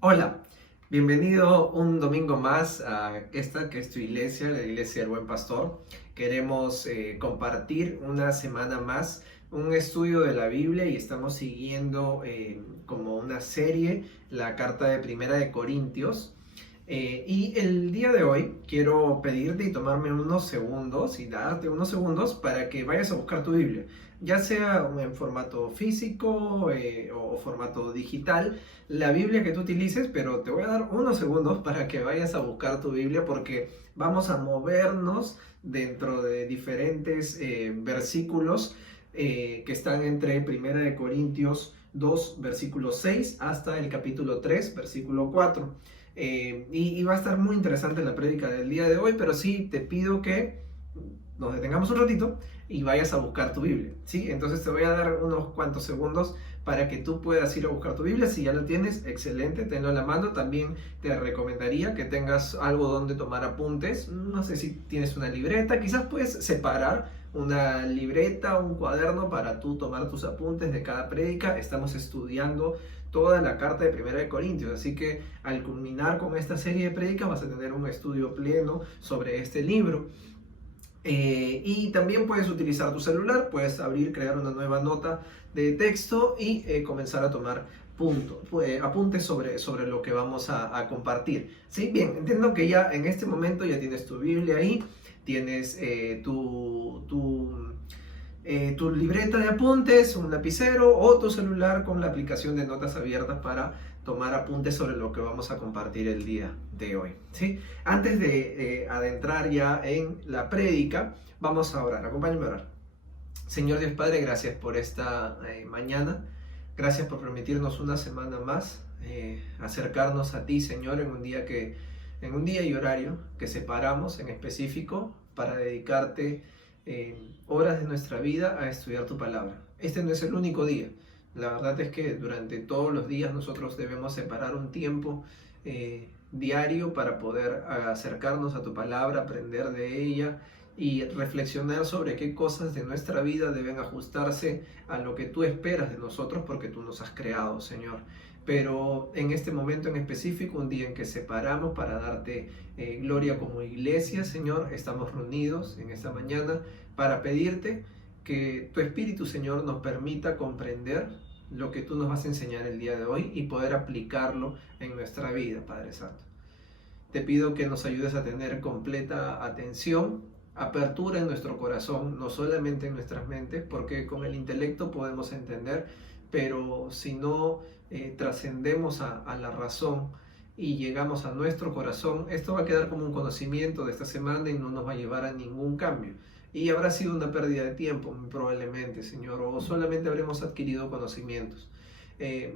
Hola, bienvenido un domingo más a esta que es tu iglesia, la Iglesia del Buen Pastor. Queremos compartir una semana más un estudio de la Biblia y estamos siguiendo como una serie la carta de Primera de Corintios. Y el día de hoy quiero pedirte y tomarme unos segundos y darte unos segundos para que vayas a buscar tu Biblia, ya sea en formato físico o formato digital, la Biblia que tú utilices, pero te voy a dar unos segundos para que vayas a buscar tu Biblia porque vamos a movernos dentro de diferentes versículos que están entre Primera de Corintios 2, versículo 6 hasta el capítulo 3, versículo 4. Y va a estar muy interesante la prédica del día de hoy, pero sí te pido que nos detengamos un ratito y vayas a buscar tu Biblia, ¿sí? Entonces te voy a dar unos cuantos segundos para que tú puedas ir a buscar tu Biblia. Si ya la tienes, excelente, tenlo a la mano. También te recomendaría que tengas algo donde tomar apuntes. No sé si tienes una libreta, quizás puedes separar una libreta, un cuaderno para tú tomar tus apuntes de cada prédica. Estamos estudiando toda la carta de Primera de Corintios, así que al culminar con esta serie de prédicas vas a tener un estudio pleno sobre este libro. Y también puedes utilizar tu celular, puedes abrir, crear una nueva nota de texto y comenzar a tomar apuntes sobre lo que vamos a compartir. ¿Sí? Bien, entiendo que ya en este momento ya tienes tu Biblia ahí, tienes tu libreta de apuntes, un lapicero o tu celular con la aplicación de notas abiertas para tomar apuntes sobre lo que vamos a compartir el día de hoy, ¿sí? Antes de adentrar ya en la prédica, vamos a orar. Acompáñame a orar. Señor Dios Padre, gracias por esta mañana. Gracias por permitirnos una semana más acercarnos a ti, Señor, en un día y horario que separamos en específico para dedicarte horas de nuestra vida a estudiar tu palabra. Este no es el único día. La verdad es que durante todos los días nosotros debemos separar un tiempo diario para poder acercarnos a tu palabra, aprender de ella y reflexionar sobre qué cosas de nuestra vida deben ajustarse a lo que tú esperas de nosotros porque tú nos has creado, Señor. Pero en este momento en específico, un día en que separamos para darte gloria como iglesia, Señor, estamos reunidos en esta mañana para pedirte que tu Espíritu, Señor, nos permita comprender lo que tú nos vas a enseñar el día de hoy y poder aplicarlo en nuestra vida, Padre Santo. Te pido que nos ayudes a tener completa atención, apertura en nuestro corazón, no solamente en nuestras mentes, porque con el intelecto podemos entender, pero si no trascendemos a la razón y llegamos a nuestro corazón, esto va a quedar como un conocimiento de esta semana y no nos va a llevar a ningún cambio. Y habrá sido una pérdida de tiempo, probablemente, Señor, o solamente habremos adquirido conocimientos.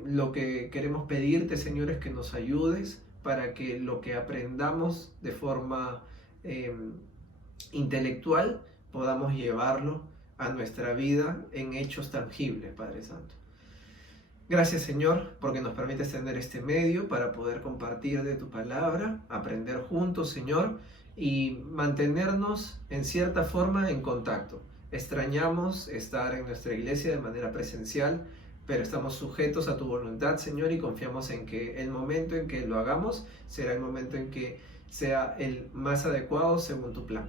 Lo que queremos pedirte, Señor, es que nos ayudes para que lo que aprendamos de forma intelectual podamos llevarlo a nuestra vida en hechos tangibles, Padre Santo. Gracias, Señor, porque nos permites tener este medio para poder compartir de tu palabra, aprender juntos, Señor, y mantenernos en cierta forma en contacto. Extrañamos estar en nuestra iglesia de manera presencial, pero estamos sujetos a tu voluntad, Señor, y confiamos en que el momento en que lo hagamos será el momento en que sea el más adecuado según tu plan.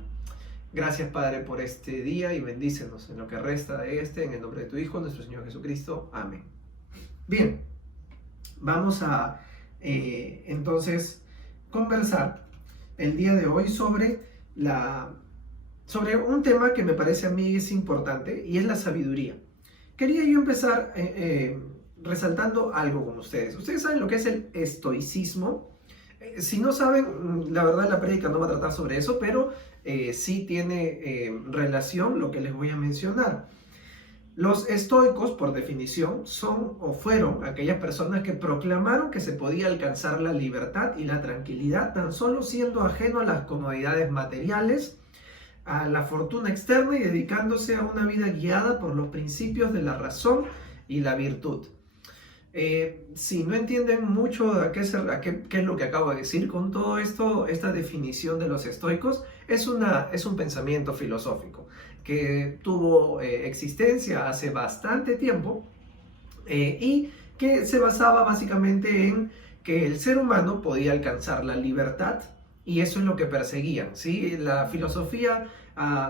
Gracias, Padre, por este día y bendícenos en lo que resta de en el nombre de tu Hijo, nuestro Señor Jesucristo. Amén. Bien, vamos a entonces conversar el día de hoy sobre un tema que me parece a mí es importante y es la sabiduría. Quería yo empezar resaltando algo con ustedes. Ustedes saben lo que es el estoicismo. Si no saben, la verdad la prédica no va a tratar sobre eso, pero sí tiene relación lo que les voy a mencionar. Los estoicos, por definición, son o fueron aquellas personas que proclamaron que se podía alcanzar la libertad y la tranquilidad tan solo siendo ajeno a las comodidades materiales, a la fortuna externa y dedicándose a una vida guiada por los principios de la razón y la virtud. Si no entienden mucho qué es lo que acabo de decir con todo esto, esta definición de los estoicos es un pensamiento filosófico que tuvo existencia hace bastante tiempo y que se basaba básicamente en que el ser humano podía alcanzar la libertad, y eso es lo que perseguían, ¿sí? La filosofía,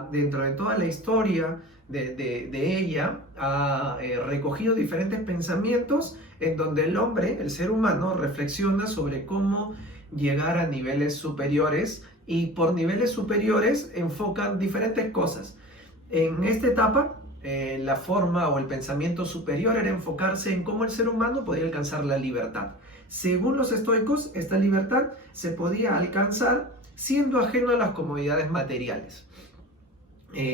dentro de toda la historia de ella, ha recogido diferentes pensamientos en donde el hombre, el ser humano, reflexiona sobre cómo llegar a niveles superiores, y por niveles superiores enfocan diferentes cosas. En esta etapa, la forma o el pensamiento superior era enfocarse en cómo el ser humano podía alcanzar la libertad. Según los estoicos, esta libertad se podía alcanzar siendo ajeno a las comodidades materiales,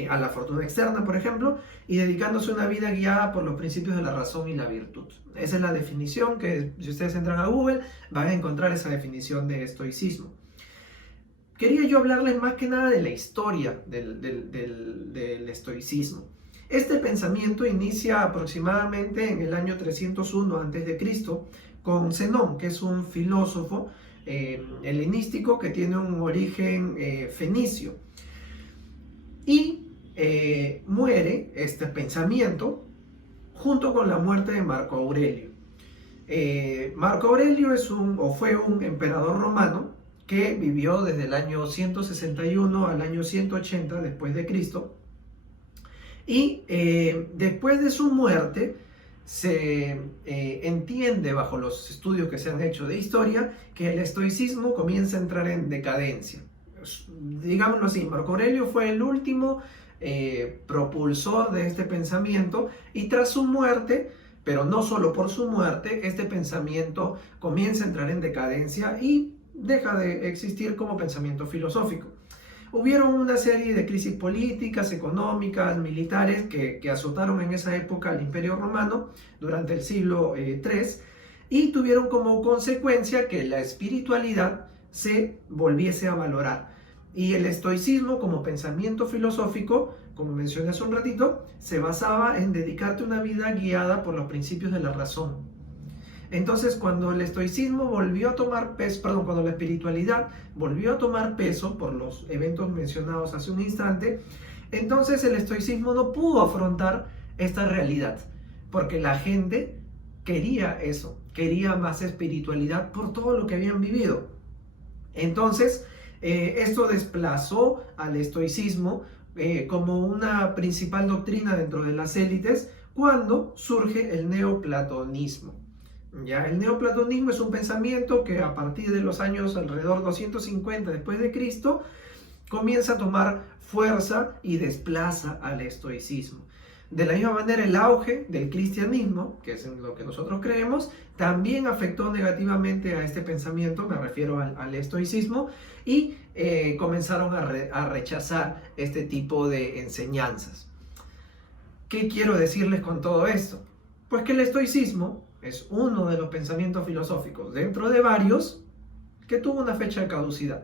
a la fortuna externa, por ejemplo, y dedicándose a una vida guiada por los principios de la razón y la virtud. Esa es la definición que, si ustedes entran a Google, van a encontrar esa definición de estoicismo. Quería yo hablarles más que nada de la historia del estoicismo. Este pensamiento inicia aproximadamente en el año 301 a.C. con Zenón, que es un filósofo helenístico que tiene un origen fenicio. Y muere este pensamiento junto con la muerte de Marco Aurelio. Marco Aurelio fue un emperador romano que vivió desde el año 161 al año 180 después de Cristo. Y después de su muerte se entiende, bajo los estudios que se han hecho de historia, que el estoicismo comienza a entrar en decadencia. Digámoslo así, Marco Aurelio fue el último propulsor de este pensamiento, y tras su muerte, pero no solo por su muerte, este pensamiento comienza a entrar en decadencia y deja de existir como pensamiento filosófico. Hubieron una serie de crisis políticas, económicas, militares que azotaron en esa época al Imperio Romano durante el siglo III, y tuvieron como consecuencia que la espiritualidad se volviese a valorar. Y el estoicismo, como pensamiento filosófico, como mencioné hace un ratito, se basaba en dedicarte a una vida guiada por los principios de la razón. Entonces, cuando el estoicismo volvió a tomar peso, cuando la espiritualidad volvió a tomar peso por los eventos mencionados hace un instante, entonces el estoicismo no pudo afrontar esta realidad, porque la gente quería eso, quería más espiritualidad por todo lo que habían vivido. Entonces, esto desplazó al estoicismo como una principal doctrina dentro de las élites cuando surge el neoplatonismo. ¿Ya? El neoplatonismo es un pensamiento que a partir de los años alrededor 250 después de Cristo comienza a tomar fuerza y desplaza al estoicismo. De la misma manera, el auge del cristianismo, que es en lo que nosotros creemos, también afectó negativamente a este pensamiento, me refiero al estoicismo, y comenzaron a rechazar este tipo de enseñanzas. ¿Qué quiero decirles con todo esto? Pues que el estoicismo es uno de los pensamientos filosóficos, dentro de varios, que tuvo una fecha de caducidad.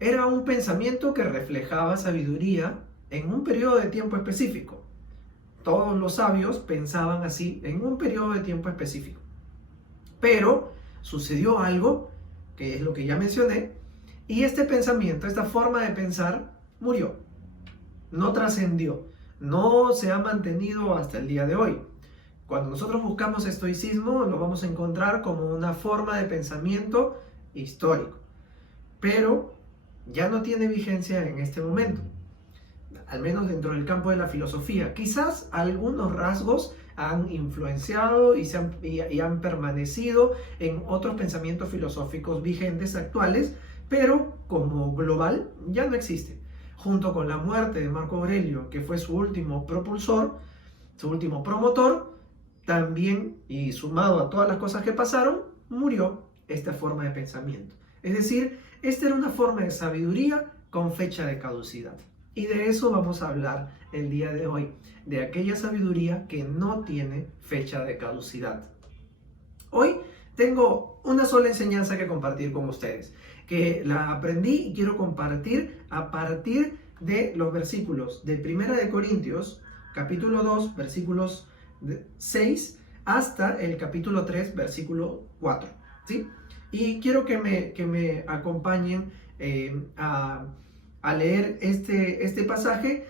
Era un pensamiento que reflejaba sabiduría en un periodo de tiempo específico. Todos los sabios pensaban así en un periodo de tiempo específico. Pero sucedió algo, que es lo que ya mencioné, y este pensamiento, esta forma de pensar, murió. No trascendió, no se ha mantenido hasta el día de hoy. Cuando nosotros buscamos estoicismo, lo vamos a encontrar como una forma de pensamiento histórico, pero ya no tiene vigencia en este momento, al menos dentro del campo de la filosofía. Quizás algunos rasgos han influenciado y han permanecido en otros pensamientos filosóficos vigentes actuales, pero como global ya no existe. Junto con la muerte de Marco Aurelio, que fue su último propulsor, su último promotor, también, y sumado a todas las cosas que pasaron, murió esta forma de pensamiento. Es decir, esta era una forma de sabiduría con fecha de caducidad. Y de eso vamos a hablar el día de hoy, de aquella sabiduría que no tiene fecha de caducidad. Hoy tengo una sola enseñanza que compartir con ustedes, que la aprendí y quiero compartir a partir de los versículos de 1 de Corintios, capítulo 2, versículos 6 hasta el capítulo 3, versículo 4, ¿sí? Y quiero que me acompañen a leer este pasaje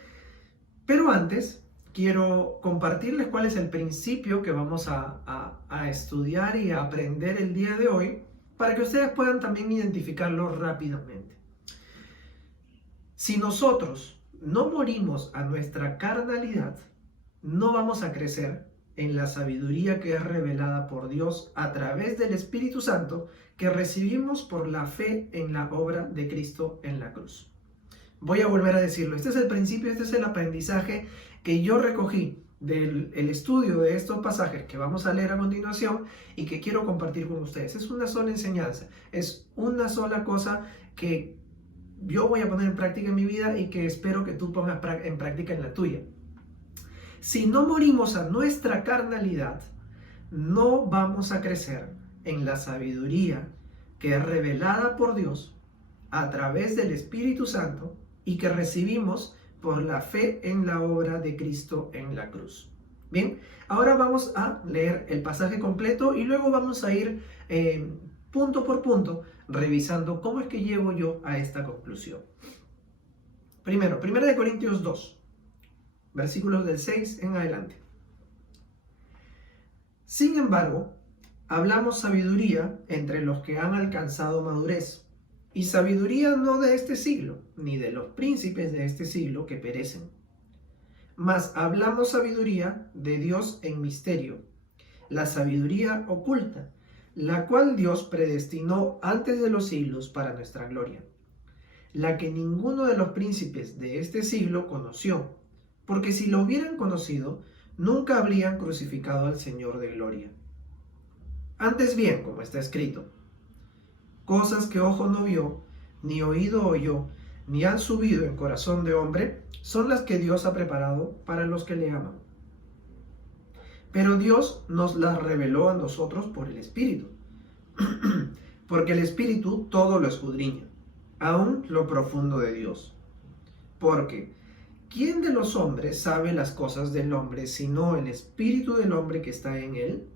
Pero antes, quiero compartirles cuál es el principio que vamos a estudiar y a aprender el día de hoy, para que ustedes puedan también identificarlo rápidamente. Si nosotros no morimos a nuestra carnalidad, no vamos a crecer en la sabiduría que es revelada por Dios a través del Espíritu Santo que recibimos por la fe en la obra de Cristo en la cruz. Voy a volver a decirlo, este es el principio, este es el aprendizaje que yo recogí del estudio de estos pasajes que vamos a leer a continuación y que quiero compartir con ustedes. Es una sola enseñanza, es una sola cosa que yo voy a poner en práctica en mi vida y que espero que tú pongas en práctica en la tuya. Si no morimos a nuestra carnalidad, no vamos a crecer en la sabiduría que es revelada por Dios a través del Espíritu Santo y que recibimos por la fe en la obra de Cristo en la cruz. Bien, ahora vamos a leer el pasaje completo y luego vamos a ir punto por punto revisando cómo es que llego yo a esta conclusión. Primero, 1 Corintios 2. Versículos del 6 en adelante. Sin embargo, hablamos sabiduría entre los que han alcanzado madurez, y sabiduría no de este siglo, ni de los príncipes de este siglo que perecen. Mas hablamos sabiduría de Dios en misterio, la sabiduría oculta, la cual Dios predestinó antes de los siglos para nuestra gloria, la que ninguno de los príncipes de este siglo conoció, porque si lo hubieran conocido, nunca habrían crucificado al Señor de gloria. Antes bien, como está escrito, cosas que ojo no vio, ni oído oyó, ni han subido en corazón de hombre, son las que Dios ha preparado para los que le aman. Pero Dios nos las reveló a nosotros por el Espíritu, porque el Espíritu todo lo escudriña, aun lo profundo de Dios. Porque ¿quién de los hombres sabe las cosas del hombre sino el espíritu del hombre que está en él?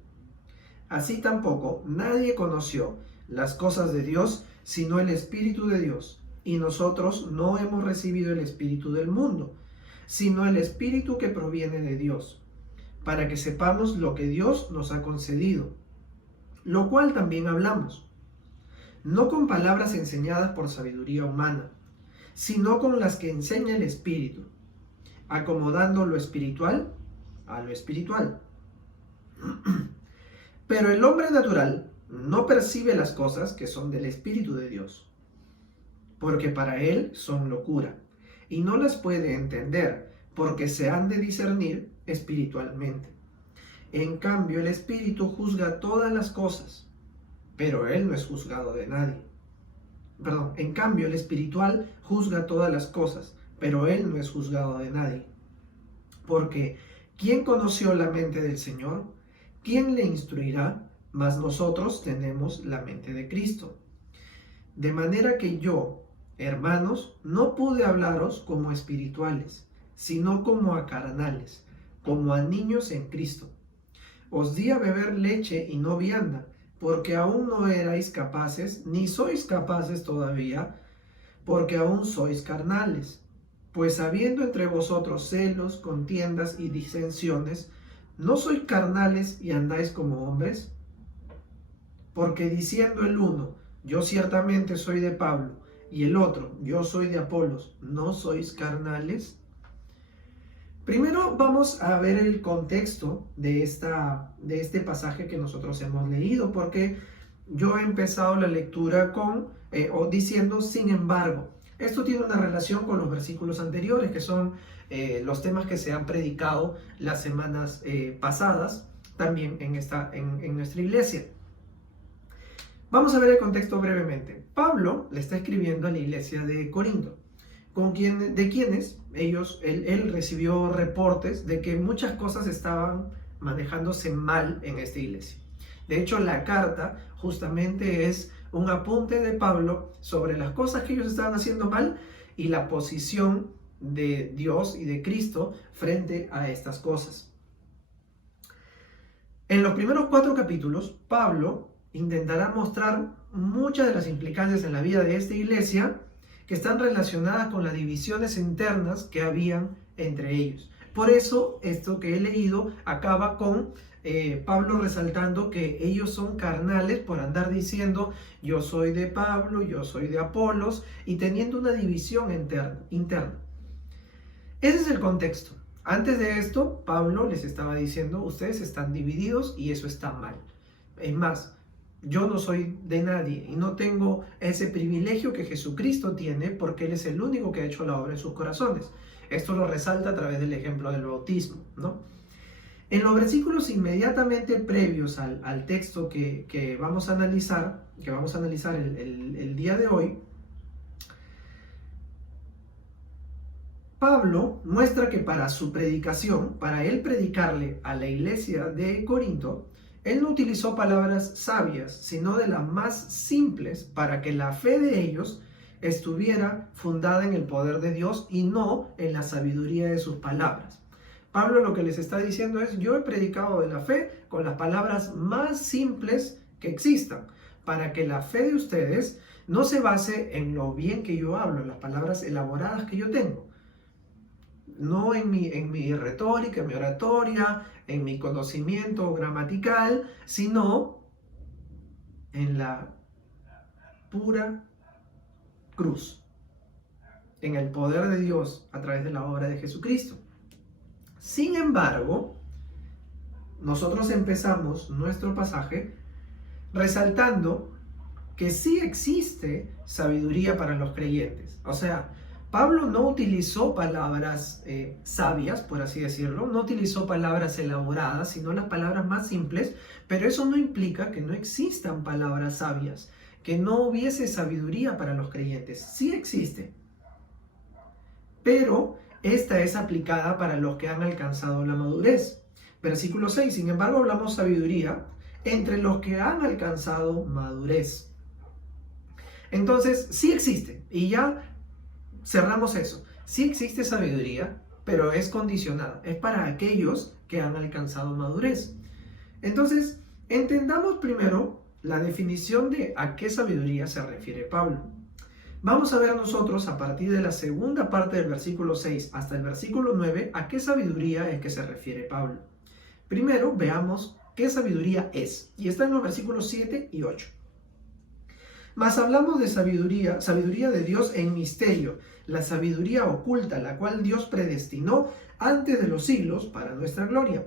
Así tampoco nadie conoció las cosas de Dios sino el Espíritu de Dios. Y nosotros no hemos recibido el espíritu del mundo, sino el Espíritu que proviene de Dios, para que sepamos lo que Dios nos ha concedido, lo cual también hablamos, no con palabras enseñadas por sabiduría humana, sino con las que enseña el Espíritu, acomodando lo espiritual a lo espiritual. Pero el hombre natural no percibe las cosas que son del Espíritu de Dios, porque para él son locura, y no las puede entender, porque se han de discernir espiritualmente. En cambio, el Espíritu juzga todas las cosas, pero él no es juzgado de nadie. En cambio, el espiritual juzga todas las cosas, pero él no es juzgado de nadie. Porque ¿quién conoció la mente del Señor? ¿Quién le instruirá? Mas nosotros tenemos la mente de Cristo. De manera que yo, hermanos, no pude hablaros como espirituales, sino como a carnales, como a niños en Cristo. Os di a beber leche y no vianda, porque aún no erais capaces, ni sois capaces todavía, porque aún sois carnales. Pues habiendo entre vosotros celos, contiendas y disensiones, ¿no sois carnales y andáis como hombres? Porque diciendo el uno, yo ciertamente soy de Pablo, y el otro, yo soy de Apolos, ¿no sois carnales? Primero vamos a ver el contexto de este pasaje que nosotros hemos leído, porque yo he empezado la lectura diciendo sin embargo. Esto tiene una relación con los versículos anteriores, que son los temas que se han predicado las semanas pasadas, también en nuestra iglesia. Vamos a ver el contexto brevemente. Pablo le está escribiendo a la iglesia de Corinto, de quienes él recibió reportes de que muchas cosas estaban manejándose mal en esta iglesia. De hecho, la carta justamente es un apunte de Pablo sobre las cosas que ellos estaban haciendo mal y la posición de Dios y de Cristo frente a estas cosas. En los primeros 4 capítulos, Pablo intentará mostrar muchas de las implicancias en la vida de esta iglesia que están relacionadas con las divisiones internas que habían entre ellos. Por eso, esto que he leído acaba con Pablo resaltando que ellos son carnales por andar diciendo yo soy de Pablo, yo soy de Apolos, y teniendo una división interna. Ese es el contexto. Antes de esto, Pablo les estaba diciendo, ustedes están divididos y eso está mal. Es más, yo no soy de nadie y no tengo ese privilegio que Jesucristo tiene porque Él es el único que ha hecho la obra en sus corazones. Esto lo resalta a través del ejemplo del bautismo, ¿no? En los versículos inmediatamente previos al texto que vamos a analizar, el día de hoy, Pablo muestra que para su predicación, para él predicarle a la iglesia de Corinto, él no utilizó palabras sabias, sino de las más simples para que la fe de ellos estuviera fundada en el poder de Dios y no en la sabiduría de sus palabras. Pablo lo que les está diciendo es, yo he predicado de la fe con las palabras más simples que existan, para que la fe de ustedes no se base en lo bien que yo hablo, en las palabras elaboradas que yo tengo, no en mi retórica, en mi oratoria, en mi conocimiento gramatical, sino en la pura cruz, en el poder de Dios a través de la obra de Jesucristo. Sin embargo, nosotros empezamos nuestro pasaje resaltando que sí existe sabiduría para los creyentes. O sea, Pablo no utilizó palabras sabias, por así decirlo, no utilizó palabras elaboradas, sino las palabras más simples, pero eso no implica que no existan palabras sabias, que no hubiese sabiduría para los creyentes. Sí existe, pero esta es aplicada para los que han alcanzado la madurez. Versículo 6, sin embargo hablamos sabiduría entre los que han alcanzado madurez. Entonces, sí existe, y ya cerramos eso. Sí existe sabiduría, pero es condicionada. Es para aquellos que han alcanzado madurez. Entonces, entendamos primero la definición de a qué sabiduría se refiere Pablo. Vamos a ver nosotros a partir de la segunda parte del versículo 6 hasta el versículo 9 a qué sabiduría es que se refiere Pablo. Primero, veamos qué sabiduría es. Y está en los versículos 7 y 8. Mas hablamos de sabiduría de Dios en misterio, la sabiduría oculta, la cual Dios predestinó antes de los siglos para nuestra gloria,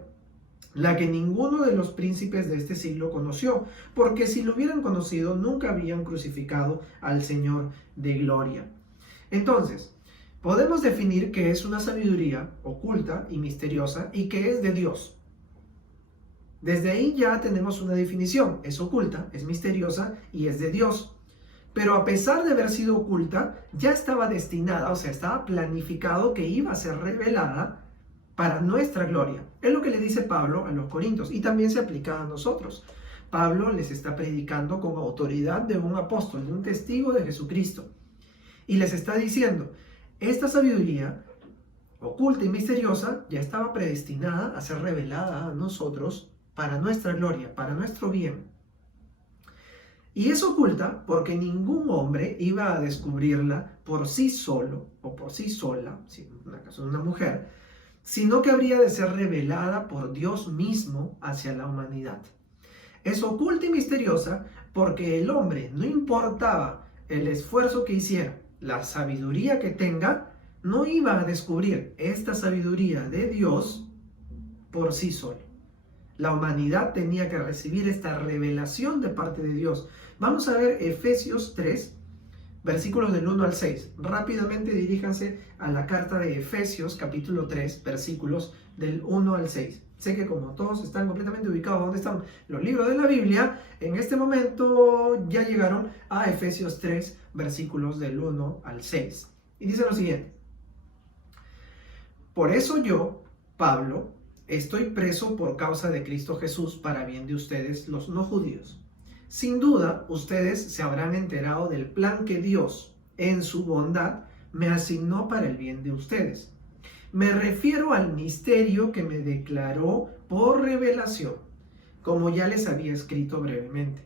la que ninguno de los príncipes de este siglo conoció, porque si lo hubieran conocido, nunca habrían crucificado al Señor de gloria. Entonces, podemos definir que es una sabiduría oculta y misteriosa y que es de Dios. Desde ahí ya tenemos una definición, es oculta, es misteriosa y es de Dios. Pero a pesar de haber sido oculta, ya estaba destinada, o sea, estaba planificado que iba a ser revelada para nuestra gloria. Es lo que le dice Pablo a los corintios y también se aplica a nosotros. Pablo les está predicando con autoridad de un apóstol, de un testigo de Jesucristo. Y les está diciendo, esta sabiduría oculta y misteriosa ya estaba predestinada a ser revelada a nosotros para nuestra gloria, para nuestro bien. Y es oculta porque ningún hombre iba a descubrirla por sí solo o por sí sola, si en el caso de una mujer, sino que habría de ser revelada por Dios mismo hacia la humanidad. Es oculta y misteriosa porque el hombre, no importaba el esfuerzo que hiciera, la sabiduría que tenga, no iba a descubrir esta sabiduría de Dios por sí solo. La humanidad tenía que recibir esta revelación de parte de Dios. Vamos a ver Efesios 3, versículos del 1 al 6. Rápidamente diríjanse a la carta de Efesios, capítulo 3, versículos del 1 al 6. Sé que como todos están completamente ubicados donde están los libros de la Biblia, en este momento ya llegaron a Efesios 3, versículos del 1 al 6. Y dice lo siguiente. Por eso yo, Pablo, estoy preso por causa de Cristo Jesús para bien de ustedes, los no judíos. Sin duda, ustedes se habrán enterado del plan que Dios, en su bondad, me asignó para el bien de ustedes. Me refiero al misterio que me declaró por revelación, como ya les había escrito brevemente.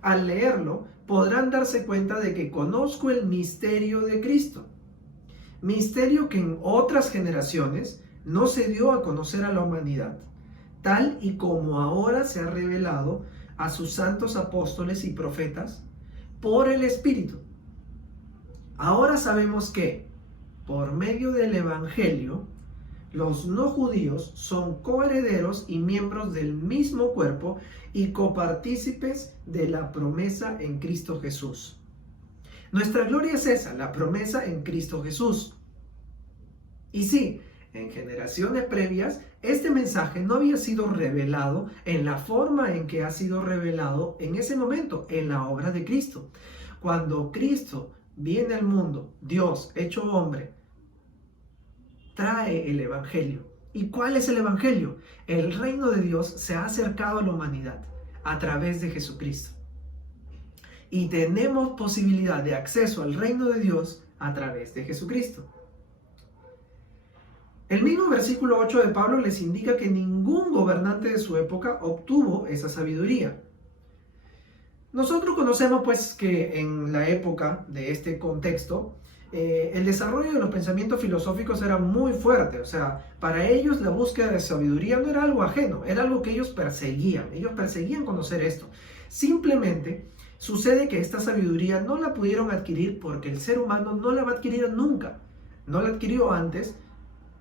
Al leerlo, podrán darse cuenta de que conozco el misterio de Cristo. misterio que en otras generaciones no se dio a conocer a la humanidad, tal y como ahora se ha revelado a sus santos apóstoles y profetas por el Espíritu. Ahora sabemos que, por medio del Evangelio, los no judíos son coherederos y miembros del mismo cuerpo y copartícipes de la promesa en Cristo Jesús. Nuestra gloria es esa, la promesa en Cristo Jesús. Y sí, en generaciones previas, este mensaje no había sido revelado en la forma en que ha sido revelado en ese momento, en la obra de Cristo. Cuando Cristo viene al mundo, Dios hecho hombre, trae el Evangelio. ¿Y cuál es el Evangelio? El reino de Dios se ha acercado a la humanidad a través de Jesucristo. Y tenemos posibilidad de acceso al reino de Dios a través de Jesucristo. El mismo versículo 8 de Pablo les indica que ningún gobernante de su época obtuvo esa sabiduría. Nosotros conocemos pues que en la época de este contexto, el desarrollo de los pensamientos filosóficos era muy fuerte. O sea, para ellos la búsqueda de sabiduría no era algo ajeno, era algo que ellos perseguían conocer esto. Simplemente sucede que esta sabiduría no la pudieron adquirir porque el ser humano no la va a adquirir nunca. No la adquirió antes,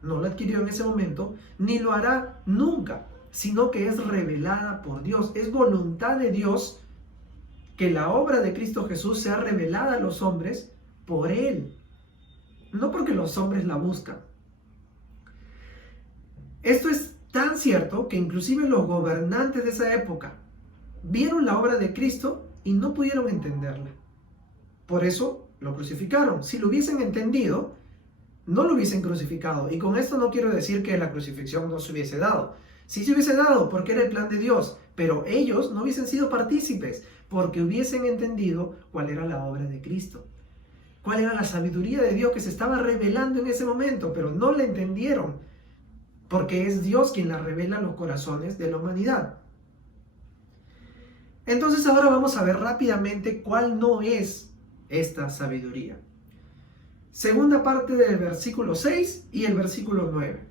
no la adquirió en ese momento, ni lo hará nunca, sino que es revelada por Dios. Es voluntad de Dios que la obra de Cristo Jesús sea revelada a los hombres por Él, no porque los hombres la buscan. Esto es tan cierto que inclusive los gobernantes de esa época vieron la obra de Cristo y no pudieron entenderla. Por eso lo crucificaron. Si lo hubiesen entendido, no lo hubiesen crucificado. Y con esto no quiero decir que la crucifixión no se hubiese dado. Sí se hubiese dado porque era el plan de Dios, pero ellos no hubiesen sido partícipes porque hubiesen entendido cuál era la obra de Cristo. Cuál era la sabiduría de Dios que se estaba revelando en ese momento, pero no la entendieron porque es Dios quien la revela a los corazones de la humanidad. Entonces ahora vamos a ver rápidamente cuál no es esta sabiduría. Segunda parte del versículo 6 y el versículo 9.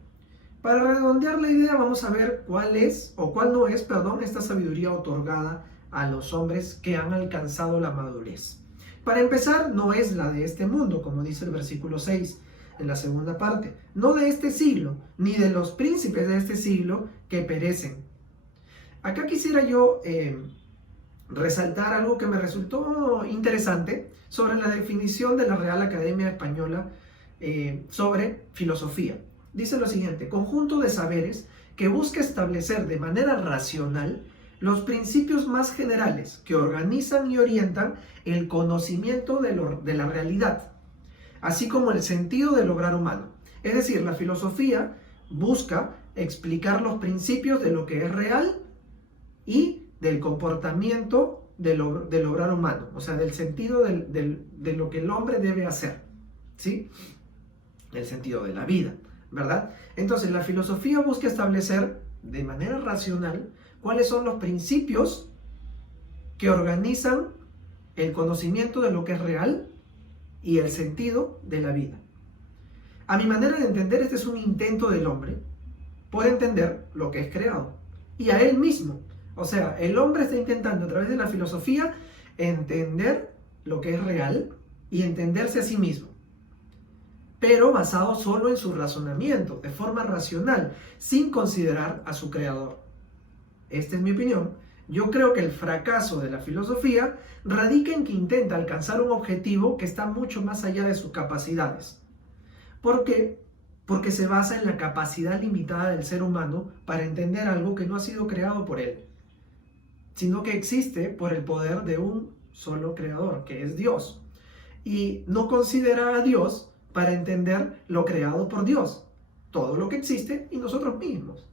Para redondear la idea vamos a ver cuál es o cuál no es, esta sabiduría otorgada a los hombres que han alcanzado la madurez. Para empezar, no es la de este mundo, como dice el versículo 6 en la segunda parte, no de este siglo, ni de los príncipes de este siglo que perecen. Acá quisiera yo resaltar algo que me resultó interesante sobre la definición de la Real Academia Española sobre filosofía. Dice lo siguiente: conjunto de saberes que busca establecer de manera racional los principios más generales que organizan y orientan el conocimiento de la realidad, así como el sentido del obrar humano. Es decir, la filosofía busca explicar los principios de lo que es real y del comportamiento del obrar humano, o sea, del sentido de lo que el hombre debe hacer, ¿sí? El sentido de la vida, ¿verdad? Entonces, la filosofía busca establecer de manera racional cuáles son los principios que organizan el conocimiento de lo que es real y el sentido de la vida. A mi manera de entender, este es un intento del hombre por entender lo que es creado y a él mismo. O sea, el hombre está intentando a través de la filosofía entender lo que es real y entenderse a sí mismo, pero basado solo en su razonamiento, de forma racional, sin considerar a su creador. Esta es mi opinión. Yo creo que el fracaso de la filosofía radica en que intenta alcanzar un objetivo que está mucho más allá de sus capacidades. ¿Por qué? Porque se basa en la capacidad limitada del ser humano para entender algo que no ha sido creado por él, sino que existe por el poder de un solo creador, que es Dios. Y no considera a Dios para entender lo creado por Dios, todo lo que existe y nosotros mismos.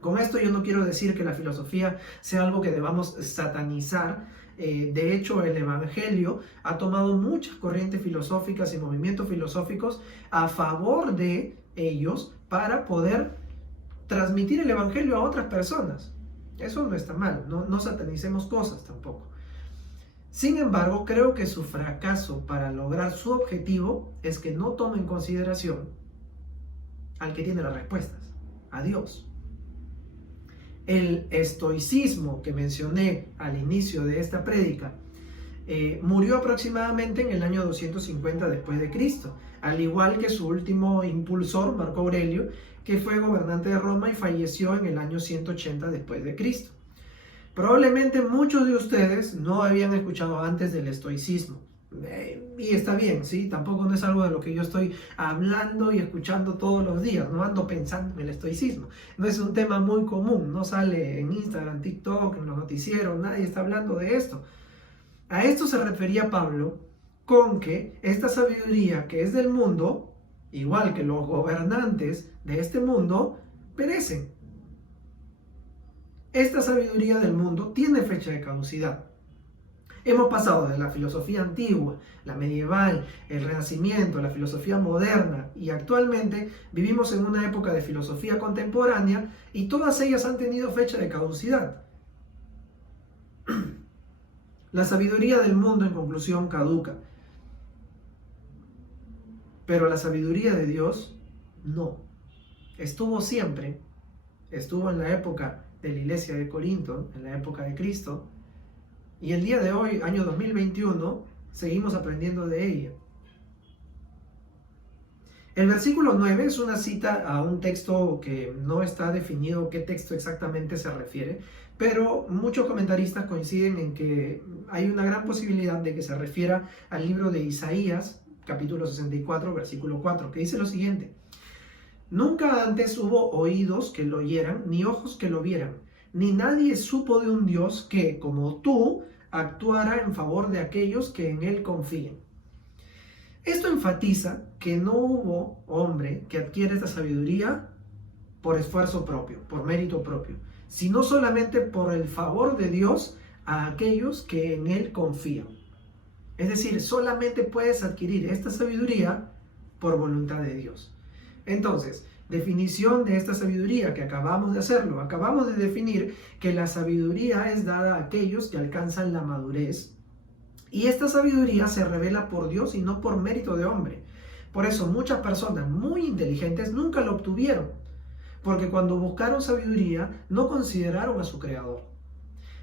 Con esto yo no quiero decir que la filosofía sea algo que debamos satanizar. De hecho, el Evangelio ha tomado muchas corrientes filosóficas y movimientos filosóficos a favor de ellos para poder transmitir el Evangelio a otras personas. Eso no está mal, no satanicemos cosas tampoco. Sin embargo, creo que su fracaso para lograr su objetivo es que no toma en consideración al que tiene las respuestas, a Dios. El estoicismo que mencioné al inicio de esta prédica murió aproximadamente en el año 250 después de Cristo, al igual que su último impulsor, Marco Aurelio, que fue gobernante de Roma y falleció en el año 180 después de Cristo. Probablemente muchos de ustedes no habían escuchado antes del estoicismo. Y está bien, ¿sí? Tampoco no es algo de lo que yo estoy hablando y escuchando todos los días. No ando pensando en el estoicismo. No es un tema muy común. No sale en Instagram, TikTok, en los noticieros. Nadie está hablando de esto. A esto se refería Pablo con que esta sabiduría que es del mundo, igual que los gobernantes de este mundo, perecen. Esta sabiduría del mundo tiene fecha de caducidad. Hemos pasado de la filosofía antigua, la medieval, el Renacimiento, la filosofía moderna y actualmente vivimos en una época de filosofía contemporánea y todas ellas han tenido fecha de caducidad. La sabiduría del mundo, en conclusión, caduca. Pero la sabiduría de Dios, no. Estuvo siempre, estuvo en la época de la iglesia de Corinto, en la época de Cristo, y el día de hoy, año 2021, seguimos aprendiendo de ella. El versículo 9 es una cita a un texto que no está definido qué texto exactamente se refiere, pero muchos comentaristas coinciden en que hay una gran posibilidad de que se refiera al libro de Isaías, capítulo 64, versículo 4, que dice lo siguiente: Nunca antes hubo oídos que lo oyeran, ni ojos que lo vieran, ni nadie supo de un Dios que, como tú, actuara en favor de aquellos que en Él confíen. Esto enfatiza que no hubo hombre que adquiera esta sabiduría por esfuerzo propio, por mérito propio, sino solamente por el favor de Dios a aquellos que en Él confían. Es decir, solamente puedes adquirir esta sabiduría por voluntad de Dios. Entonces, definición de esta sabiduría que acabamos de hacerlo. Acabamos de definir que la sabiduría es dada a aquellos que alcanzan la madurez. Y esta sabiduría se revela por Dios y no por mérito de hombre. Por eso muchas personas muy inteligentes nunca lo obtuvieron. Porque cuando buscaron sabiduría no consideraron a su creador.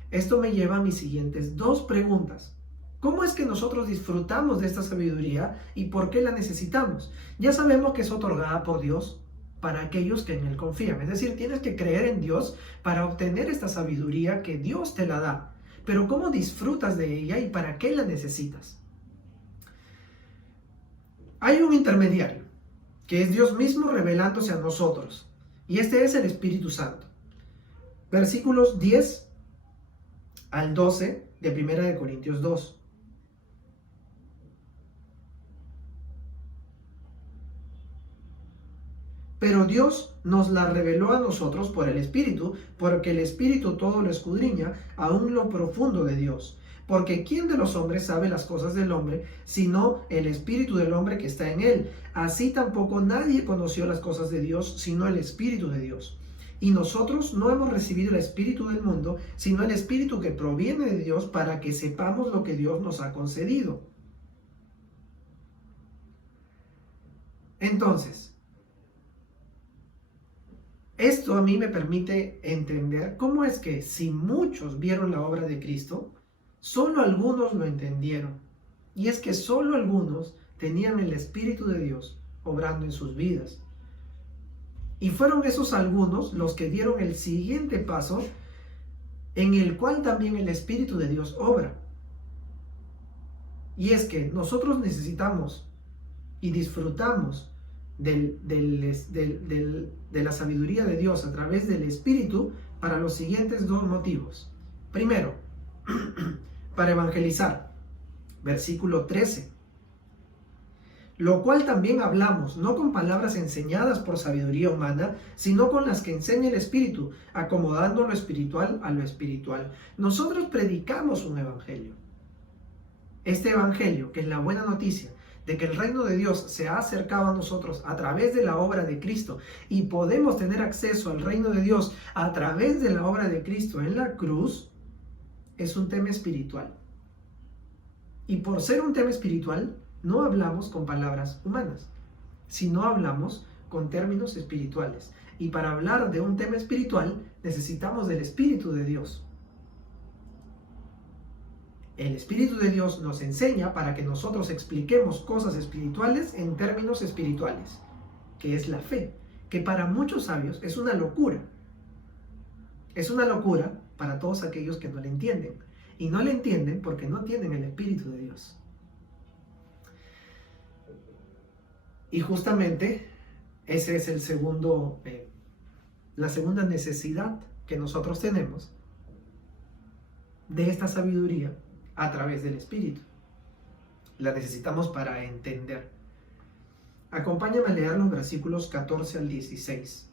Esto me lleva a mis siguientes dos preguntas. ¿Cómo es que nosotros disfrutamos de esta sabiduría y por qué la necesitamos? Ya sabemos que es otorgada por Dios para aquellos que en Él confían. Es decir, tienes que creer en Dios para obtener esta sabiduría que Dios te la da. Pero ¿cómo disfrutas de ella y para qué la necesitas? Hay un intermediario, que es Dios mismo revelándose a nosotros. Y este es el Espíritu Santo. Versículos 10 al 12 de 1 Corintios 2. Pero Dios nos la reveló a nosotros por el Espíritu, porque el Espíritu todo lo escudriña, aún lo profundo de Dios. Porque ¿quién de los hombres sabe las cosas del hombre, sino el Espíritu del hombre que está en él? Así tampoco nadie conoció las cosas de Dios, sino el Espíritu de Dios. Y nosotros no hemos recibido el Espíritu del mundo, sino el Espíritu que proviene de Dios, para que sepamos lo que Dios nos ha concedido. Entonces, esto a mí me permite entender cómo es que si muchos vieron la obra de Cristo, solo algunos lo entendieron. Y es que solo algunos tenían el Espíritu de Dios obrando en sus vidas. Y fueron esos algunos los que dieron el siguiente paso, en el cual también el Espíritu de Dios obra. Y es que nosotros necesitamos y disfrutamos de la sabiduría de Dios a través del Espíritu para los siguientes dos motivos. Primero, para evangelizar. Versículo 13. Lo cual también hablamos, no con palabras enseñadas por sabiduría humana, sino con las que enseña el Espíritu, acomodando lo espiritual a lo espiritual. Nosotros predicamos un evangelio. Este evangelio, que es la buena noticia de que el reino de Dios se ha acercado a nosotros a través de la obra de Cristo y podemos tener acceso al reino de Dios a través de la obra de Cristo en la cruz, es un tema espiritual. Y por ser un tema espiritual, no hablamos con palabras humanas, sino hablamos con términos espirituales. Y para hablar de un tema espiritual, necesitamos del Espíritu de Dios. El Espíritu de Dios nos enseña para que nosotros expliquemos cosas espirituales en términos espirituales, que es la fe, que para muchos sabios es una locura. Es una locura para todos aquellos que no le entienden. Y no le entienden porque no tienen el Espíritu de Dios. Y justamente ese es la segunda necesidad que nosotros tenemos de esta sabiduría a través del Espíritu. La necesitamos para entender. Acompáñame a leer los versículos 14 al 16.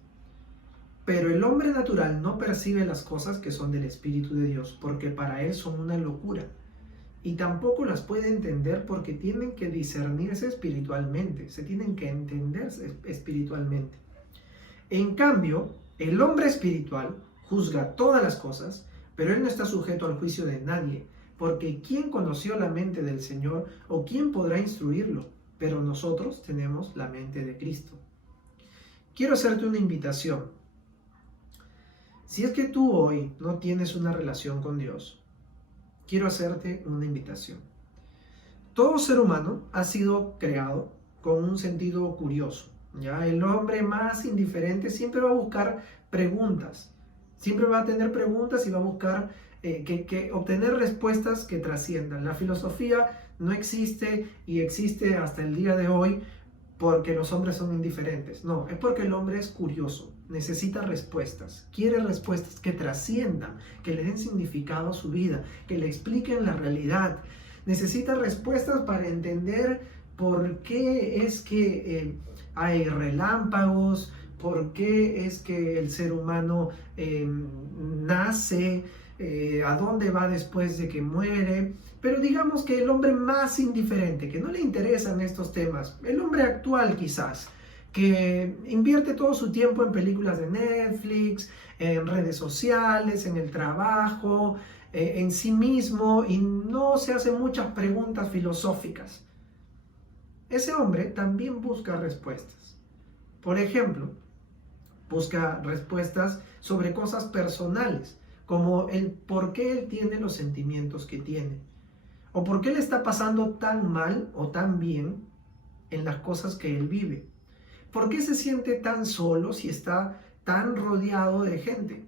Pero el hombre natural no percibe las cosas que son del Espíritu de Dios, porque para él son una locura, y tampoco las puede entender porque tienen que discernirse espiritualmente, se tienen que entenderse espiritualmente. En cambio, el hombre espiritual juzga todas las cosas, pero él no está sujeto al juicio de nadie, porque ¿quién conoció la mente del Señor o quién podrá instruirlo? Pero nosotros tenemos la mente de Cristo. Quiero hacerte una invitación. Si es que tú hoy no tienes una relación con Dios, quiero hacerte una invitación. Todo ser humano ha sido creado con un sentido curioso, ¿ya? El hombre más indiferente siempre va a buscar preguntas, siempre va a tener preguntas y va a buscar obtener respuestas que trasciendan. La filosofía no existe y existe hasta el día de hoy porque los hombres son indiferentes. No, es porque el hombre es curioso, necesita respuestas, quiere respuestas que trasciendan, que le den significado a su vida, que le expliquen la realidad. Necesita respuestas para entender por qué es que hay relámpagos, por qué es que el ser humano nace, a dónde va después de que muere. Pero digamos que el hombre más indiferente, que no le interesan estos temas, el hombre actual quizás, que invierte todo su tiempo en películas de Netflix, en redes sociales, en el trabajo, en sí mismo, y no se hace muchas preguntas filosóficas. Ese hombre también busca respuestas. Por ejemplo, busca respuestas sobre cosas personales, como el por qué él tiene los sentimientos que tiene, o por qué le está pasando tan mal o tan bien en las cosas que él vive. ¿Por qué se siente tan solo si está tan rodeado de gente?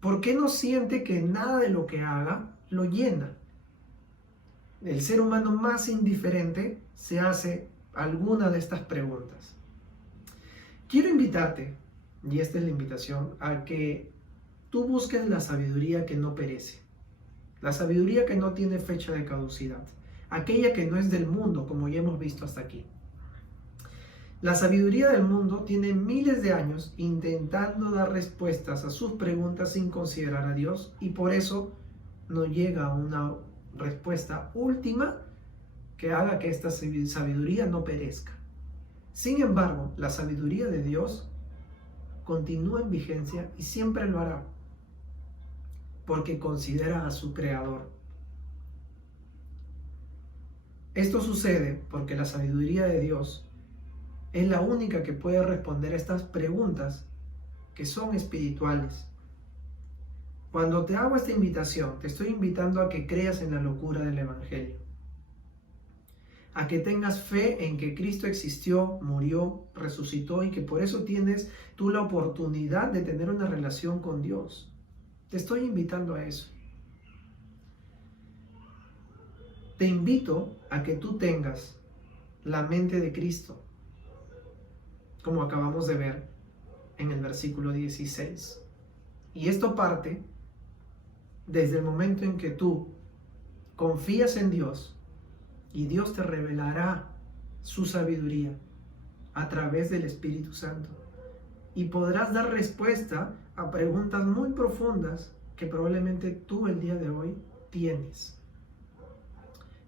¿Por qué no siente que nada de lo que haga lo llena? El ser humano más indiferente se hace alguna de estas preguntas. Quiero invitarte, y esta es la invitación, a que tú busques la sabiduría que no perece, la sabiduría que no tiene fecha de caducidad, aquella que no es del mundo, como ya hemos visto hasta aquí. La sabiduría del mundo tiene miles de años intentando dar respuestas a sus preguntas sin considerar a Dios, y por eso no llega a una respuesta última que haga que esta sabiduría no perezca. Sin embargo, la sabiduría de Dios continúa en vigencia y siempre lo hará, porque considera a su Creador. Esto sucede porque la sabiduría de Dios es la única que puede responder estas preguntas que son espirituales. Cuando te hago esta invitación, te estoy invitando a que creas en la locura del Evangelio, a que tengas fe en que Cristo existió, murió, resucitó y que por eso tienes tú la oportunidad de tener una relación con Dios. Te estoy invitando a eso. Te invito a que tú tengas la mente de Cristo, como acabamos de ver en el versículo 16. Y esto parte desde el momento en que tú confías en Dios y Dios te revelará su sabiduría a través del Espíritu Santo. Y podrás dar respuesta a preguntas muy profundas que probablemente tú el día de hoy tienes.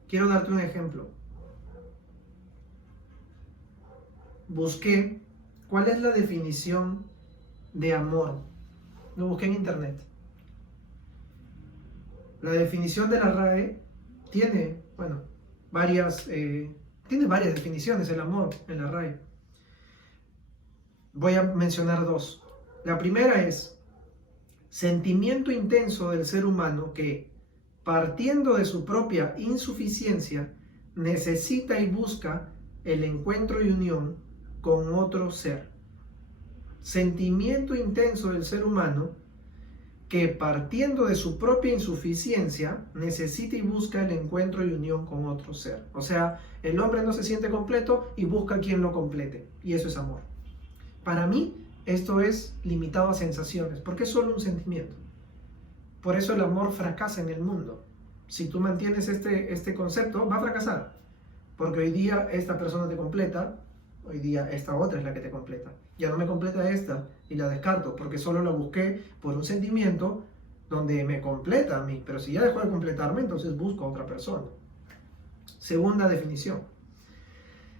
Quiero darte un ejemplo. Busqué cuál es la definición de amor. Lo busqué en internet. La definición de la RAE tiene, bueno, tiene varias definiciones el amor en la RAE. Voy a mencionar dos. La primera es sentimiento intenso del ser humano que, partiendo de su propia insuficiencia, necesita y busca el encuentro y unión con otro ser. Sentimiento intenso del ser humano que, partiendo de su propia insuficiencia, necesita y busca el encuentro y unión con otro ser. O sea, el hombre no se siente completo y busca quien lo complete, y eso es amor. Para mí, esto es limitado a sensaciones, porque es solo un sentimiento. Por eso el amor fracasa en el mundo. Si tú mantienes este concepto, va a fracasar, porque hoy día esta persona te completa, hoy día esta otra es la que te completa. Ya no me completa esta y la descarto porque solo la busqué por un sentimiento donde me completa a mí. Pero si ya dejó de completarme, entonces busco a otra persona. Segunda definición.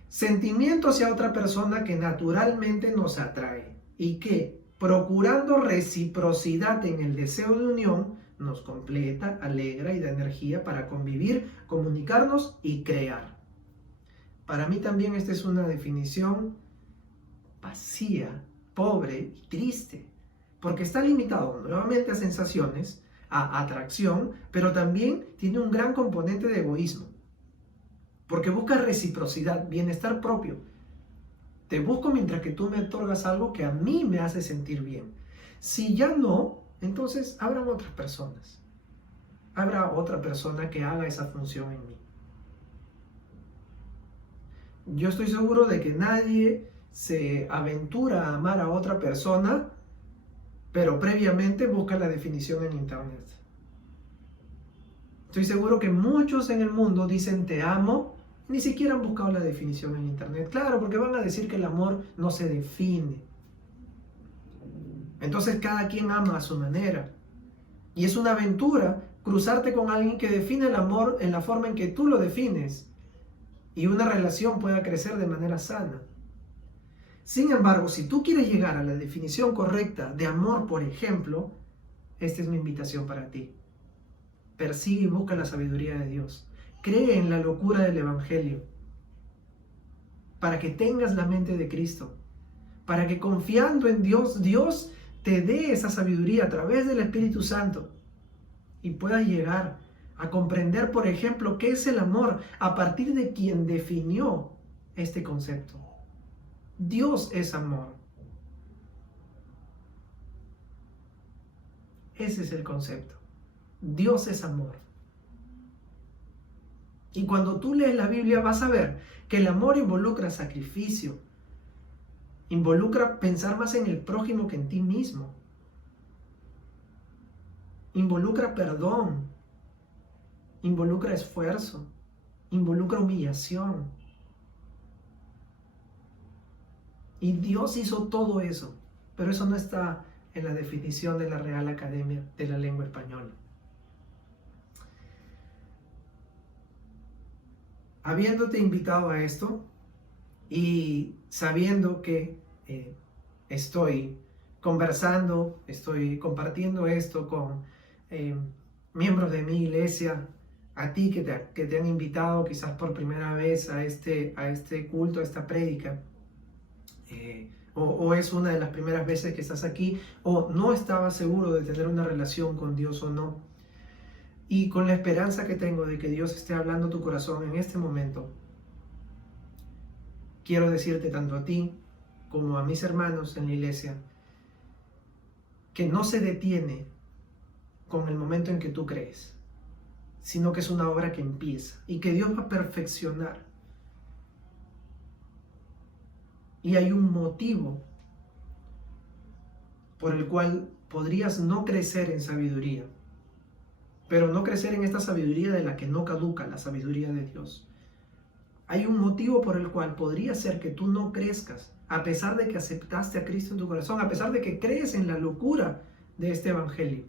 Sentimiento hacia otra persona que naturalmente nos atrae y que, procurando reciprocidad en el deseo de unión, nos completa, alegra y da energía para convivir, comunicarnos y crear. Para mí también esta es una definición vacía, pobre y triste, porque está limitado nuevamente a sensaciones, a atracción, pero también tiene un gran componente de egoísmo, porque busca reciprocidad, bienestar propio. Te busco mientras que tú me otorgas algo que a mí me hace sentir bien. Si ya no, entonces habrán otras personas. Habrá otra persona que haga esa función en mí. Yo estoy seguro de que nadie se aventura a amar a otra persona, pero previamente busca la definición en internet. Estoy seguro que muchos en el mundo dicen te amo, ni siquiera han buscado la definición en internet. Claro, porque van a decir que el amor no se define. Entonces cada quien ama a su manera. Y es una aventura cruzarte con alguien que define el amor en la forma en que tú lo defines, y una relación pueda crecer de manera sana. Sin embargo, si tú quieres llegar a la definición correcta de amor, por ejemplo, esta es mi invitación para ti. Persigue y busca la sabiduría de Dios. Cree en la locura del Evangelio, para que tengas la mente de Cristo, para que confiando en Dios, Dios te dé esa sabiduría a través del Espíritu Santo y puedas llegar a comprender, por ejemplo, qué es el amor a partir de quien definió este concepto. Dios es amor. Ese es el concepto. Dios es amor. Y cuando tú lees la Biblia vas a ver que el amor involucra sacrificio, involucra pensar más en el prójimo que en ti mismo, involucra perdón, involucra esfuerzo, involucra humillación. Y Dios hizo todo eso, pero eso no está en la definición de la Real Academia de la Lengua Española. Habiéndote invitado a esto y sabiendo que estoy conversando, estoy compartiendo esto con miembros de mi iglesia, a ti que te han invitado quizás por primera vez a este culto, a esta prédica, o es una de las primeras veces que estás aquí, o no estabas seguro de tener una relación con Dios o no, y con la esperanza que tengo de que Dios esté hablando a tu corazón en este momento, quiero decirte tanto a ti como a mis hermanos en la iglesia, que no se detiene con el momento en que tú crees, sino que es una obra que empieza y que Dios va a perfeccionar. Y hay un motivo por el cual podrías no crecer en sabiduría, pero no crecer en esta sabiduría de la que no caduca, la sabiduría de Dios. Hay un motivo por el cual podría ser que tú no crezcas, a pesar de que aceptaste a Cristo en tu corazón, a pesar de que crees en la locura de este evangelio.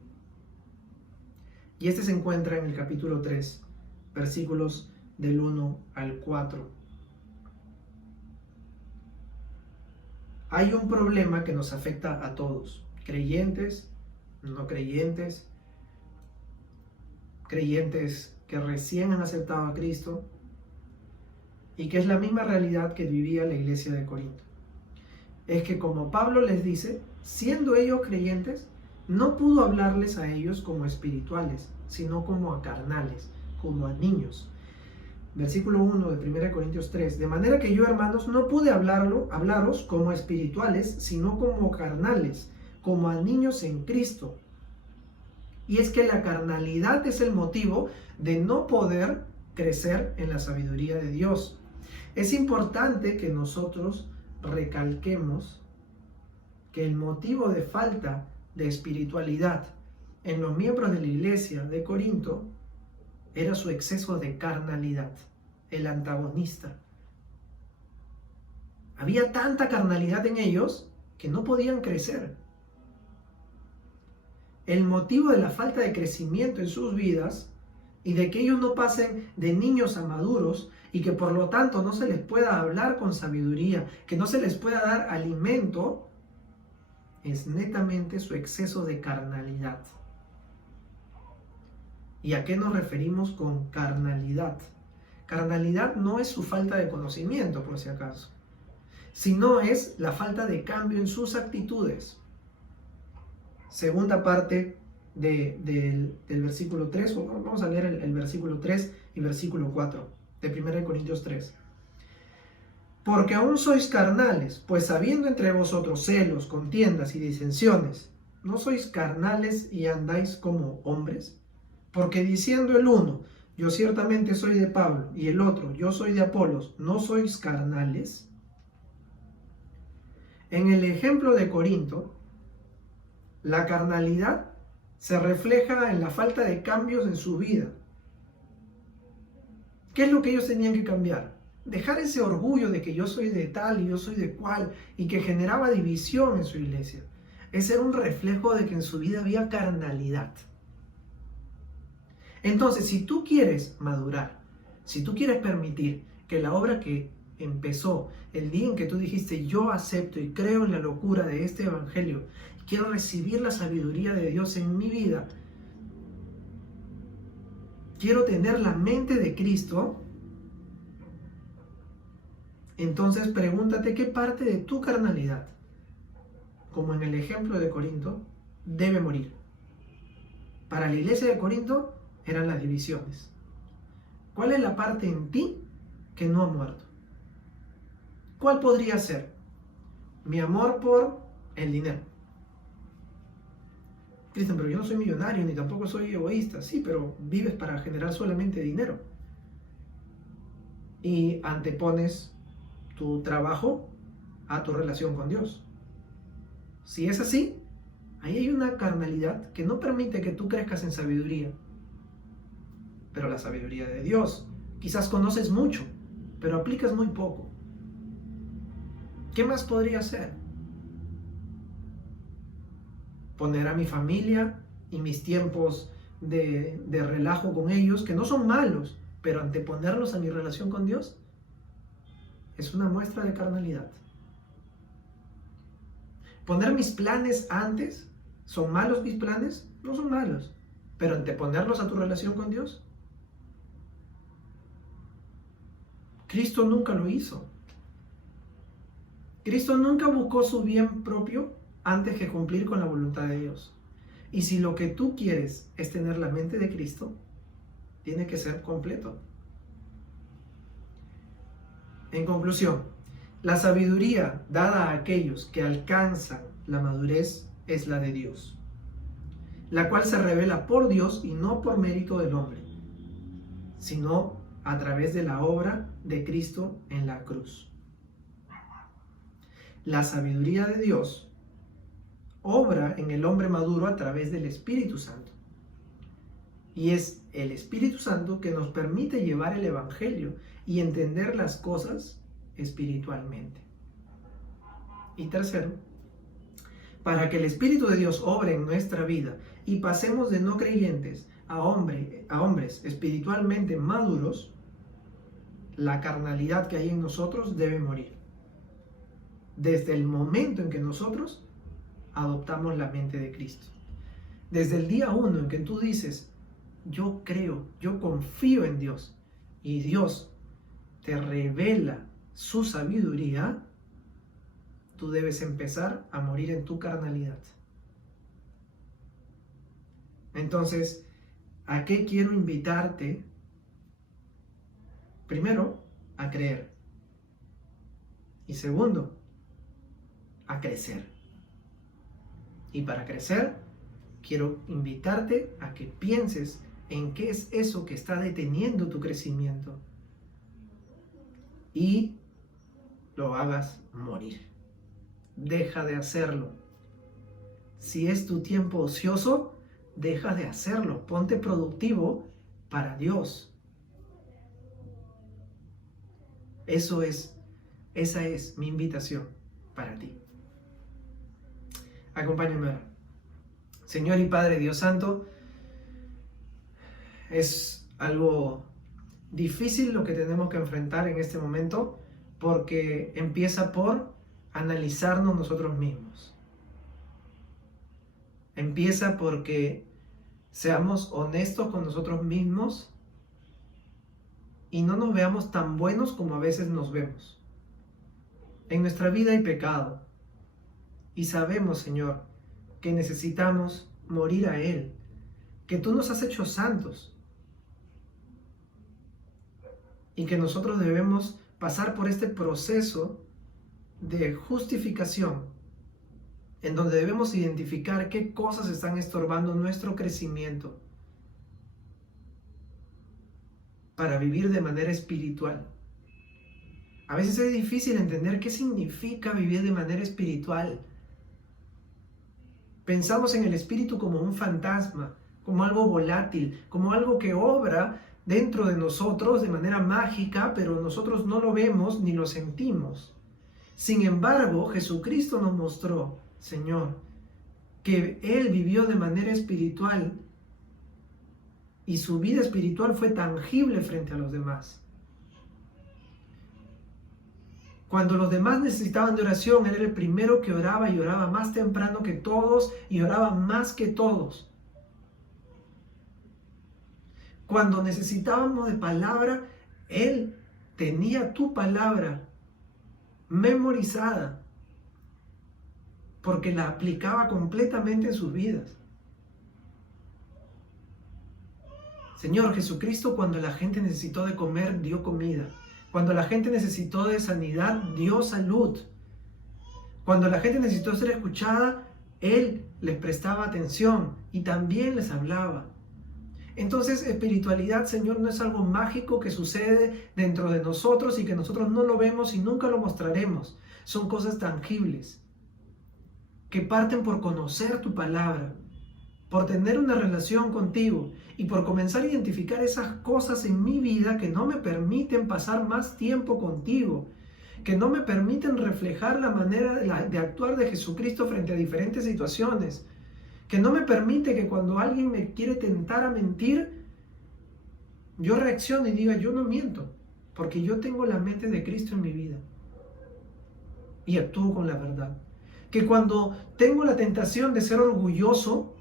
Y este se encuentra en el capítulo 3, versículos del 1 al 4. Hay un problema que nos afecta a todos, creyentes, no creyentes, creyentes que recién han aceptado a Cristo y que es la misma realidad que vivía la iglesia de Corinto. Es que como Pablo les dice, siendo ellos creyentes, no pudo hablarles a ellos como espirituales, sino como a carnales, como a niños. Versículo 1 de 1 Corintios 3. De manera que yo, hermanos, no pude hablaros como espirituales, sino como carnales, como a niños en Cristo. Y es que la carnalidad es el motivo de no poder crecer en la sabiduría de Dios. Es importante que nosotros recalquemos que el motivo de falta de espiritualidad en los miembros de la iglesia de Corinto era su exceso de carnalidad, el antagonista. Había tanta carnalidad en ellos que no podían crecer. El motivo de la falta de crecimiento en sus vidas y de que ellos no pasen de niños a maduros y que por lo tanto no se les pueda hablar con sabiduría, que no se les pueda dar alimento, es netamente su exceso de carnalidad. ¿Y a qué nos referimos con carnalidad? Carnalidad no es su falta de conocimiento, por si acaso, sino es la falta de cambio en sus actitudes. Segunda parte del versículo 3, vamos a leer el versículo 3 y versículo 4 de 1 Corintios 3. Porque aún sois carnales, pues habiendo entre vosotros celos, contiendas y disensiones, ¿no sois carnales y andáis como hombres? Porque diciendo el uno, yo ciertamente soy de Pablo, y el otro, yo soy de Apolos, ¿no sois carnales? En el ejemplo de Corinto, la carnalidad se refleja en la falta de cambios en su vida. ¿Qué es lo que ellos tenían que cambiar? Dejar ese orgullo de que yo soy de tal y yo soy de cual, y que generaba división en su iglesia. Ese era un reflejo de que en su vida había carnalidad. Entonces, si tú quieres madurar, si tú quieres permitir que la obra que empezó el día en que tú dijiste, yo acepto y creo en la locura de este evangelio, quiero recibir la sabiduría de Dios en mi vida, quiero tener la mente de Cristo, entonces pregúntate qué parte de tu carnalidad, como en el ejemplo de Corinto, debe morir. Para la iglesia de Corinto eran las divisiones. ¿Cuál es la parte en ti que no ha muerto? ¿Cuál podría ser? Mi amor por el dinero. Cristian, pero yo no soy millonario ni tampoco soy egoísta. Sí, pero vives para generar solamente dinero. Y antepones tu trabajo a tu relación con Dios. Si es así, ahí hay una carnalidad que no permite que tú crezcas en sabiduría. Pero la sabiduría de Dios, quizás conoces mucho, pero aplicas muy poco. ¿Qué más podría ser? Poner a mi familia y mis tiempos de relajo con ellos, que no son malos, pero anteponerlos a mi relación con Dios, es una muestra de carnalidad. Poner mis planes antes, ¿son malos mis planes? No son malos, pero anteponerlos a tu relación con Dios. Cristo nunca lo hizo. Cristo nunca buscó su bien propio antes que cumplir con la voluntad de Dios. Y si lo que tú quieres es tener la mente de Cristo, tiene que ser completo. En conclusión, la sabiduría dada a aquellos que alcanzan la madurez es la de Dios, la cual se revela por Dios y no por mérito del hombre, sino a través de la obra de Cristo en la cruz. La sabiduría de Dios obra en el hombre maduro a través del Espíritu Santo. Y es el Espíritu Santo que nos permite llevar el Evangelio y entender las cosas espiritualmente. Y tercero, para que el Espíritu de Dios obre en nuestra vida y pasemos de no creyentes a hombres espiritualmente maduros, la carnalidad que hay en nosotros debe morir. Desde el momento en que nosotros adoptamos la mente de Cristo. Desde el día 1 en que tú dices, yo creo, yo confío en Dios y Dios te revela su sabiduría, tú debes empezar a morir en tu carnalidad. Entonces, ¿a qué quiero invitarte? Primero, a creer. Y segundo, a crecer. Y para crecer, quiero invitarte a que pienses en qué es eso que está deteniendo tu crecimiento y lo hagas morir. Deja de hacerlo. Si es tu tiempo ocioso, deja de hacerlo. Ponte productivo para Dios. Esa es mi invitación para ti. Acompáñame ahora. Señor y Padre Dios Santo, es algo difícil lo que tenemos que enfrentar en este momento, porque empieza por analizarnos nosotros mismos. Empieza porque seamos honestos con nosotros mismos y no nos veamos tan buenos como a veces nos vemos. En nuestra vida hay pecado y sabemos, Señor, que necesitamos morir a Él, que tú nos has hecho santos y que nosotros debemos pasar por este proceso de justificación, en donde debemos identificar qué cosas están estorbando nuestro crecimiento para vivir de manera espiritual. A veces es difícil entender qué significa vivir de manera espiritual. Pensamos en el espíritu como un fantasma, como algo volátil, como algo que obra dentro de nosotros de manera mágica, pero nosotros no lo vemos ni lo sentimos. Sin embargo, Jesucristo nos mostró, Señor, que Él vivió de manera espiritual y su vida espiritual fue tangible frente a los demás. Cuando los demás necesitaban de oración, Él era el primero que oraba y oraba más temprano que todos y oraba más que todos. Cuando necesitábamos de palabra, Él tenía tu palabra memorizada porque la aplicaba completamente en sus vidas. Señor Jesucristo, cuando la gente necesitó de comer, dio comida. Cuando la gente necesitó de sanidad, dio salud. Cuando la gente necesitó ser escuchada, Él les prestaba atención y también les hablaba. Entonces, espiritualidad, Señor, no es algo mágico que sucede dentro de nosotros y que nosotros no lo vemos y nunca lo mostraremos. Son cosas tangibles que parten por conocer tu palabra, por tener una relación contigo y por comenzar a identificar esas cosas en mi vida que no me permiten pasar más tiempo contigo, que no me permiten reflejar la manera de actuar de Jesucristo frente a diferentes situaciones, que no me permite que cuando alguien me quiere tentar a mentir, yo reaccione y diga, yo no miento, porque yo tengo la mente de Cristo en mi vida y actúo con la verdad. Que cuando tengo la tentación de ser orgulloso,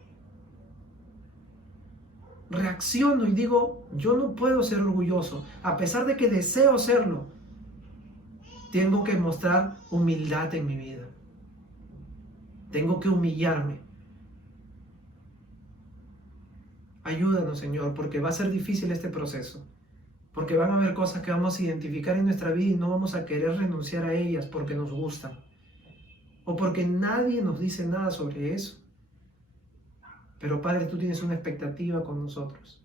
reacciono y digo, yo no puedo ser orgulloso, a pesar de que deseo serlo. Tengo que mostrar humildad en mi vida. Tengo que humillarme. Ayúdanos, Señor, porque va a ser difícil este proceso. Porque van a haber cosas que vamos a identificar en nuestra vida y no vamos a querer renunciar a ellas porque nos gustan. O porque nadie nos dice nada sobre eso. Pero Padre, tú tienes una expectativa con nosotros.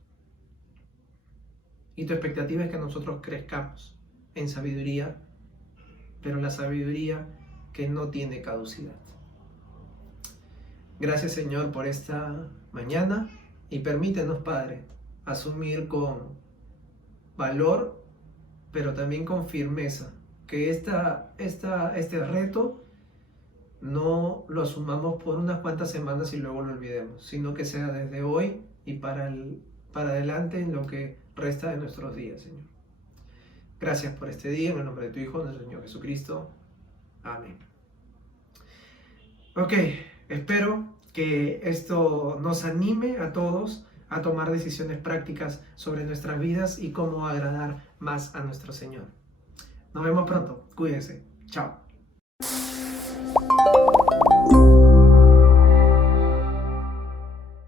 Y tu expectativa es que nosotros crezcamos en sabiduría, pero la sabiduría que no tiene caducidad. Gracias, Señor, por esta mañana y permítenos, Padre, asumir con valor, pero también con firmeza, que este reto no lo asumamos por unas cuantas semanas y luego lo olvidemos, sino que sea desde hoy y para adelante en lo que resta de nuestros días, Señor. Gracias por este día, en el nombre de tu Hijo, nuestro Señor Jesucristo. Amén. Ok, espero que esto nos anime a todos a tomar decisiones prácticas sobre nuestras vidas y cómo agradar más a nuestro Señor. Nos vemos pronto. Cuídense. Chao.